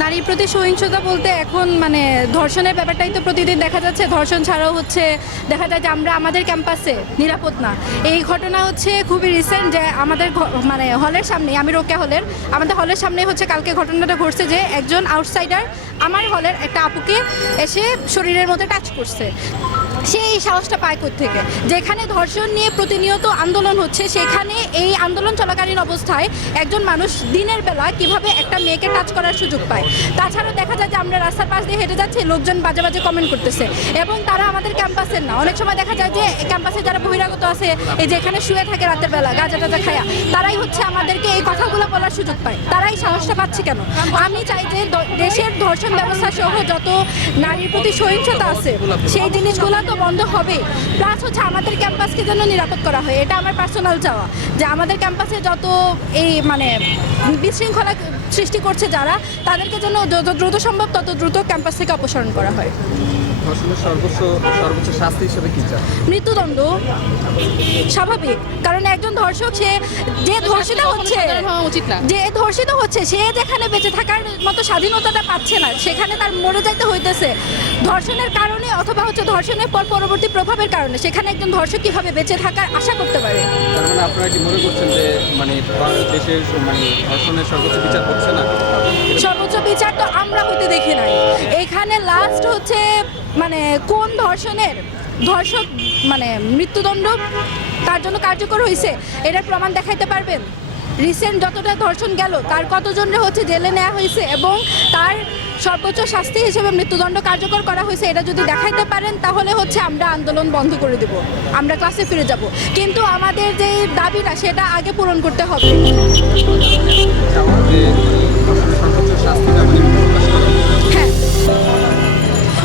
নারীর প্রতি সহিংসতা বলতে এখন মানে ধর্ষণের ব্যাপারটাই তো প্রতিদিন দেখা যাচ্ছে। ধর্ষণ ছাড়াও হচ্ছে দেখা যায় যে আমরা আমাদের ক্যাম্পাসে নিরাপদ না। এই ঘটনা হচ্ছে খুবই রিসেন্ট, যে আমাদের মানে হলের সামনে, আমি রোকেয়া হলের, আমাদের হলের সামনে হচ্ছে কালকে ঘটনাটা ঘটছে যে একজন আউটসাইডার আমার হলের একটা আপুকে এসে শরীরের মধ্যে টাচ করছে। সে এই সাহসটা পায় থেকে, যেখানে ধর্ষণ নিয়ে প্রতিনিয়ত আন্দোলন হচ্ছে, সেখানে এই আন্দোলন চলাকালীন অবস্থায় একজন মানুষ দিনের বেলা কিভাবে একটা মেয়েকে টাচ করার সুযোগ পায়। তাছাড়াও দেখা যায় যে আমরা রাস্তার পাশ দিয়ে হেঁটে যাচ্ছি, লোকজন বাজে বাজে কমেন্ট করতেছে, এবং তারা আমাদের ক্যাম্পাসের না। অনেক সময় দেখা যায় যে ক্যাম্পাসে যারা বহিরাগত আছে, এই যে এখানে শুয়ে থাকে রাতের বেলা গাঁজা টাজা খায়া, তারাই হচ্ছে আমাদেরকে এই কথাগুলো বলার সুযোগ পায়। তারাই সাহসটা পাচ্ছে কেন? আমি চাই যে দেশের ধর্ষণ ব্যবস্থা সহ যত নারীর প্রতি সহিংসতা আছে সেই জিনিসগুলো তো বন্ধ হবে। প্লাস হচ্ছে আমাদের ক্যাম্পাসকে যেন নিরাপদ করা হয়, এটা আমার পার্সোনাল চাওয়া, যে আমাদের ক্যাম্পাসে যত এই মানে বিশৃঙ্খলা সৃষ্টি করছে যারা, তাদেরকে যেন যত দ্রুত সম্ভব তত দ্রুত ক্যাম্পাস থেকে অপসারণ করা হয়। ধর্ষণের সর্বোচ্চ শাস্তি হিসেবে কি চান? মৃত্যুদণ্ড স্বাভাবিক, কারণ একজন ধর্ষক সে যে ধর্ষিত হচ্ছে, যে ধর্ষিত হচ্ছে সে যেখানে বেঁচে থাকার মতো স্বাধীনতাটা পাচ্ছে না, সেখানে তার মরে যাইতে হইতেছে ধর্ষণের কারণে, অথবা হচ্ছে ধর্ষণের পর পরবর্তী প্রভাবের কারণে। সেখানে একজন ধর্ষক কিভাবে বেঁচে থাকার আশা করতে পারে? তার মানে আপনারা কি মনে করছেন যে মানে দেশের মানে ধর্ষণের সর্বোচ্চ বিচার হচ্ছে না? সর্বোচ্চ বিচার তো আমরা হইতে দেখি নাই। এখানে লাস্ট হচ্ছে মানে কোন ধর্ষক মানে মৃত্যুদণ্ড তার জন্য কার্যকর হয়েছে, এটার প্রমাণ দেখাইতে পারবেন? রিসেন্ট যতটা ধর্ষণ গেল তার কতজনের হচ্ছে জেলে নেওয়া হয়েছে এবং তার সর্বোচ্চ শাস্তি হিসেবে মৃত্যুদণ্ড কার্যকর করা হয়েছে, এটা যদি দেখাইতে পারেন তাহলে হচ্ছে আমরা আন্দোলন বন্ধ করে দেব, আমরা ক্লাসে ফিরে যাব। কিন্তু আমাদের যে দাবিটা সেটা আগে পূরণ করতে হবে। যে ধর্ষণের সর্বোচ্চ